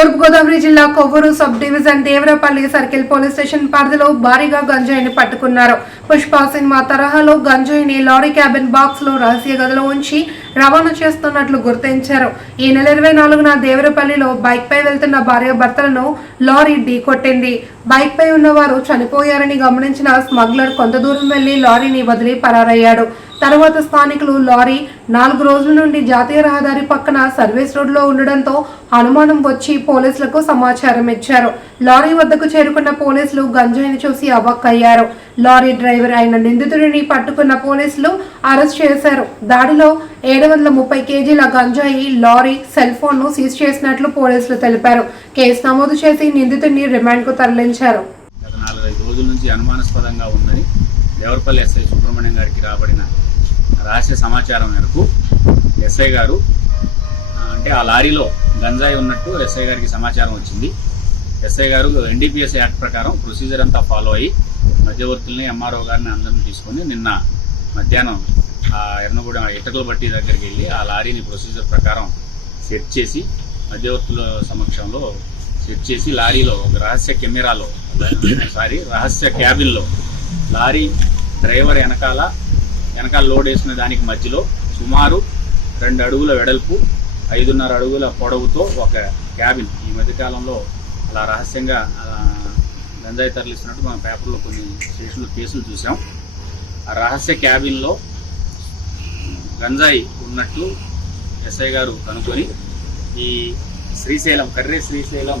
తూర్పు గోదావరి జిల్లా Kovvur sub division Devarapalli circle police station పరిధిలో భారీగా గంజాయిని పట్టుకున్నారు. పుష్ప సినిమా తరహాలో గంజాయిని లారీ క్యాబిన్ బాక్స్ లో రహస్య గదిలో ఉంచి రవాణా చేస్తున్నట్లు గుర్తించారు. ఈ నెల 24న దేవరపల్లిలో బైక్ పై వెళ్తున్న భార్యాభర్తలను లారీ ఢీకొట్టింది. బైక్ పై ఉన్నవారు చనిపోయారని గమనించిన స్మగ్లర్ కొంత దూరం వెళ్లి లారీని వదిలి పరారయ్యాడు. తర్వాత స్థానికులు లారీ 4 రోజుల నుండి జాతీయ రహదారి పక్కన సర్వీస్ రోడ్ లో ఉండడంతో అనుమానం వచ్చి పోలీసులకు సమాచారం ఇచ్చారు. లారీ వద్దకు చేరుకున్న పోలీసులు గంజాయిని చూసి అవాక్కయ్యారు. లారీ డ్రైవర్ అయిన నిందితుడిని పట్టుకున్న పోలీసులు అరెస్ట్ చేశారు. దాడిలో 730 కేజీల గంజాయి, లారీ, సెల్ ఫోన్ ను సీజ్ చేసినట్లు పోలీసులు తెలిపారు. కేసు నమోదు చేసి నిందితుడిని రిమాండ్ కు తరలించారు. గత 4-5 రోజుల నుంచి అనుమానాస్పదంగా ఉందని దేవరపల్లి ఎస్ఐ సుబ్రహ్మణ్యం గారికి రాబడిన రహస్య సమాచారం మేరకు ఎస్ఐ గారు అంటే ఆ లారీలో గంజాయి ఉన్నట్టు ఎస్ఐ గారికి సమాచారం వచ్చింది. ఎస్ఐ గారు NDPS యాక్ట్ ప్రకారం ప్రొసీజర్ అంతా ఫాలో అయ్యి మధ్యవర్తుల్ని, MRO గారిని అందరిని తీసుకొని నిన్న మధ్యాహ్నం ఆ ఎర్నగూడెం ఇటకల బట్టి దగ్గరికి వెళ్ళి ఆ లారీని ప్రొసీజర్ ప్రకారం సెట్ చేసి మధ్యవర్తుల సమక్షంలో సెట్ చేసి లారీలో ఒక రహస్య క్యాబిన్లో లారీ డ్రైవర్ వెనకాల లోడ్ వేసిన దానికి మధ్యలో సుమారు 2 అడుగుల వెడల్పు, 5.5 అడుగుల పొడవుతో ఒక క్యాబిన్. ఈ మధ్యకాలంలో అలా రహస్యంగా గంజాయి తరలిస్తున్నట్టు మన పేపర్లో కొన్ని స్టేషన్లో కేసులు చూసాం. ఆ రహస్య క్యాబిన్లో గంజాయి ఉన్నట్టు ఎస్ఐ గారు కనుక్కొని ఈ కర్రే శ్రీశైలం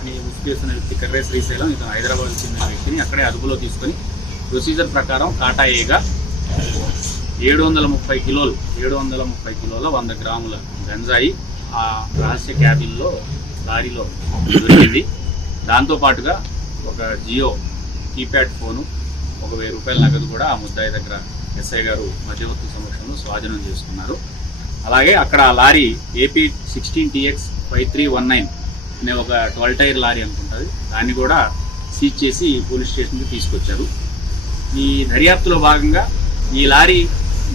అని ముసుకేస్తున్న వ్యక్తి ఇతను హైదరాబాద్ చెందిన వ్యక్తిని అక్కడే అదుపులో తీసుకొని ప్రొసీజర్ ప్రకారం కాటాయేగా 730 కిలోల 100 గ్రాముల గంజాయి ఆ రహస్య క్యాబిన్లో లారీలో దొరికింది. దాంతోపాటుగా ఒక జియో కీప్యాడ్ ఫోను, 1000 రూపాయల నగదు కూడా ఆ ముద్దాయి దగ్గర ఎస్ఐ గారు మధ్యవర్తి సమక్షంలో స్వాధీనం చేసుకున్నారు. అలాగే అక్కడ ఆ లారీ AP 16TX 5319 అనే ఒక 12 టైర్ లారీ అనుకుంటుంది, దాన్ని కూడా సీజ్ చేసి పోలీస్ స్టేషన్కి తీసుకొచ్చారు. ఈ దర్యాప్తులో భాగంగా ఈ లారీ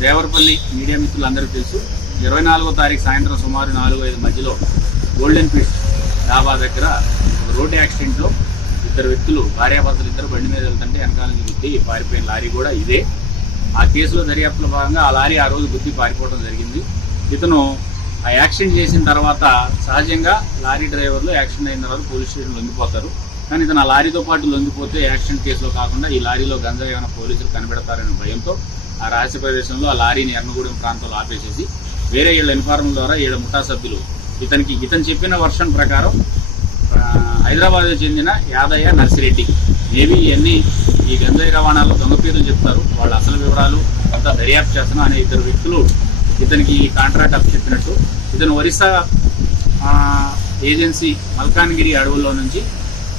దేవరపల్లి మీడియా మిత్రులందరికీ తెలుసు, 24వ తారీఖు సాయంత్రం సుమారు 4-5 మధ్యలో గోల్డెన్ ఫిష్ డాబా దగ్గర రోడ్ యాక్సిడెంట్లో 2 వ్యక్తులు, భార్యాభర్తలు ఇద్దరు బండి మీద వెళ్తుంటే వెనకాల నుంచి గుద్ది పారిపోయిన లారీ కూడా ఇదే. ఆ కేసులో దర్యాప్తులో భాగంగా ఆ లారీ ఆ రోజు గుద్ది పారిపోవడం జరిగింది. ఇతను ఆ యాక్సిడెంట్ చేసిన తర్వాత సహజంగా లారీ డ్రైవర్లు యాక్సిడెంట్ అయిన తర్వాత పోలీస్ స్టేషన్ లొంగిపోతారు. కానీ ఇతను ఆ లారీతో పాటు లొంగిపోతే యాక్సిడెంట్ కేసులో కాకుండా ఈ లారీలో గంజాయి ఏమైనా పోలీసులు కనిపెడతారనే భయంతో ఆ రహస్య ప్రదేశంలో ఆ లారీని ఎర్నగూడెం ప్రాంతంలో ఆపేసేసి వేరే వీళ్ళ ఇన్ఫార్మల్ ద్వారా 7 ముఠా సభ్యులు ఇతను చెప్పిన వర్షన్ ప్రకారం హైదరాబాద్కు చెందిన యాదయ్య, నర్సిరెడ్డి, మేబీ ఇవన్నీ ఈ గంజాయి రవాణాలో దొంగ పేర్లు చెప్తారు, వాళ్ళ అసలు వివరాలు అంతా దర్యాప్తు చేస్తున్నాం అనే 2 వ్యక్తులు ఇతనికి కాంట్రాక్ట్ అప్ చెప్పినట్టు ఇతను ఒరిస్సా ఏజెన్సీ మల్కాన్గిరి అడవుల్లో నుంచి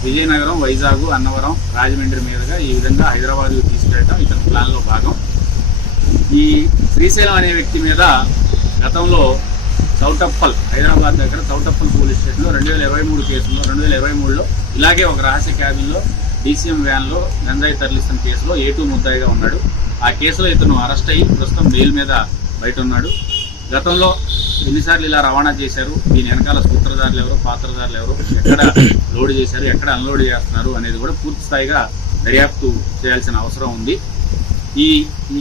విజయనగరం, వైజాగ్, అన్నవరం, రాజమండ్రి మీదుగా ఈ విధంగా హైదరాబాద్కు తీసుకెళ్ళడం ఇతని ప్లాన్లో భాగం. ఈ శ్రీశైలం అనే వ్యక్తి మీద గతంలో చౌటప్పల్, హైదరాబాద్ దగ్గర చౌటప్పల్ పోలీస్ స్టేషన్లో 2023 కేసులో 2023లో ఇలాగే ఒక రహస్య క్యాబిన్లో DCM వ్యాన్లో గంజాయి తరలిస్తున్న కేసులో A2 ముద్దాయిగా ఉన్నాడు. ఆ కేసులో ఇతను అరెస్ట్ అయ్యి ప్రస్తుతం బెయిల్ మీద బయట ఉన్నాడు. గతంలో ఎన్నిసార్లు ఇలా రవాణా చేశారు, దీని వెనకాల సూత్రధారులు ఎవరు, పాత్రధారులు ఎవరు, ఎక్కడ లోడ్ చేశారు, ఎక్కడ అన్లోడ్ చేస్తున్నారు అనేది కూడా పూర్తి స్థాయిగా దర్యాప్తు చేయాల్సిన అవసరం ఉంది. ఈ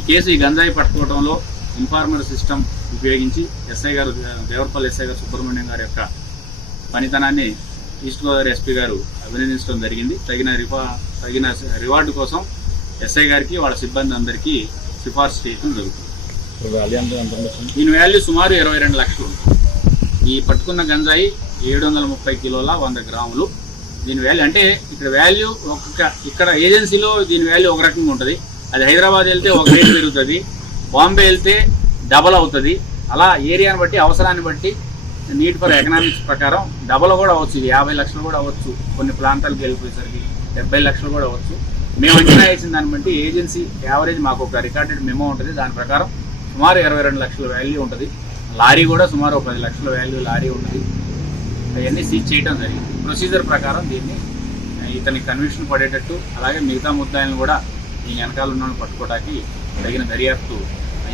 కేసు ఈ గంజాయి పట్టుకోవడంలో ఇన్ఫార్మర్ సిస్టమ్ ఉపయోగించి దేవరపల్లి ఎస్ఐ గారు సుబ్రహ్మణ్యం గారి యొక్క పనితనాన్ని ఈస్ట్ గోదావరి SP గారు అభినందించడం జరిగింది. తగిన రివార్డు కోసం ఎస్ఐ గారికి, వాళ్ళ సిబ్బంది అందరికీ సిఫార్సు చేయడం జరుగుతుంది. దీని వాల్యూ సుమారు 22 లక్షలు. ఈ పట్టుకున్న గంజాయి 730 కిలోల 100 గ్రాములు. దీని వాల్యూ అంటే ఇక్కడ ఏజెన్సీలో దీని వాల్యూ ఒక రకంగా ఉంటుంది. అది హైదరాబాద్ వెళ్తే ఒక రేటు పెరుగుతుంది, బాంబే వెళ్తే డబల్ అవుతుంది. అలా ఏరియాని బట్టి, అవసరాన్ని బట్టి నీడ్ ఫర్ ఎకనామిక్స్ ప్రకారం డబల్ కూడా అవ్వచ్చు. ఇది 50 లక్షలు కూడా అవ్వచ్చు, కొన్ని ప్రాంతాలకు వెళ్ళిపోయేసరికి 70 లక్షలు కూడా అవ్వచ్చు. మేము అంచనా వేసిన దాన్ని బట్టి ఏజెన్సీ యావరేజ్ మాకు ఒక రికార్డెడ్ మెమో ఉంటుంది, దాని ప్రకారం సుమారు 22 లక్షల వాల్యూ ఉంటుంది. లారీ కూడా సుమారు 10 లక్షల వాల్యూ లారీ ఉంటుంది. అవన్నీ సీజ్ చేయడం జరిగింది. ప్రొసీజర్ ప్రకారం దీన్ని ఇతనికి కన్విక్షన్ పడేటట్టు, అలాగే మిగతా ముద్దాయిలను కూడా ఈ వెనకాల ఉన్న పట్టుకోవడానికి తగిన దర్యాప్తు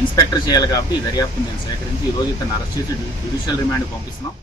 ఇన్స్పెక్టర్ చేయాలి. కాబట్టి ఈ దర్యాప్తును నేను సేకరించి ఈరోజు ఇతను అరెస్ట్ చేసి జ్యుడిషియల్ రిమాండ్ పంపిస్తున్నాం.